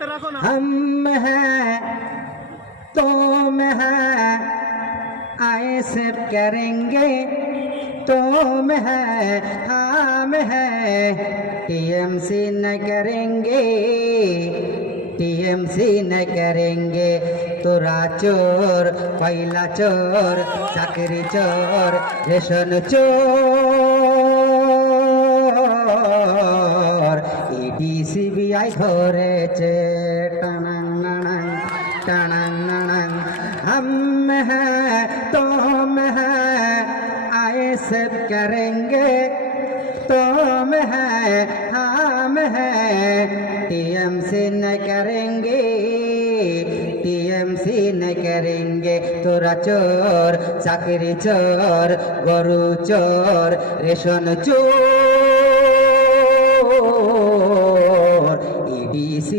हम हैं तुम हैं आए सिर्फ करेंगे तुम है हम है टीएमसी न करेंगे टीएमसी न करेंगे তোরা চোর কয়লা চোর চাকরি চোর রেশন চোর ইডি সিবিআই ধরেছে টানাং নানাং টানাং নানাং हम हैं तुम हैं आए सब करेंगे तुम है हम हैं टीएमसी न करेंगे टीएमसी न करेंगे তোরা চোর চাকরি চোর গরু চোর রেশন চোর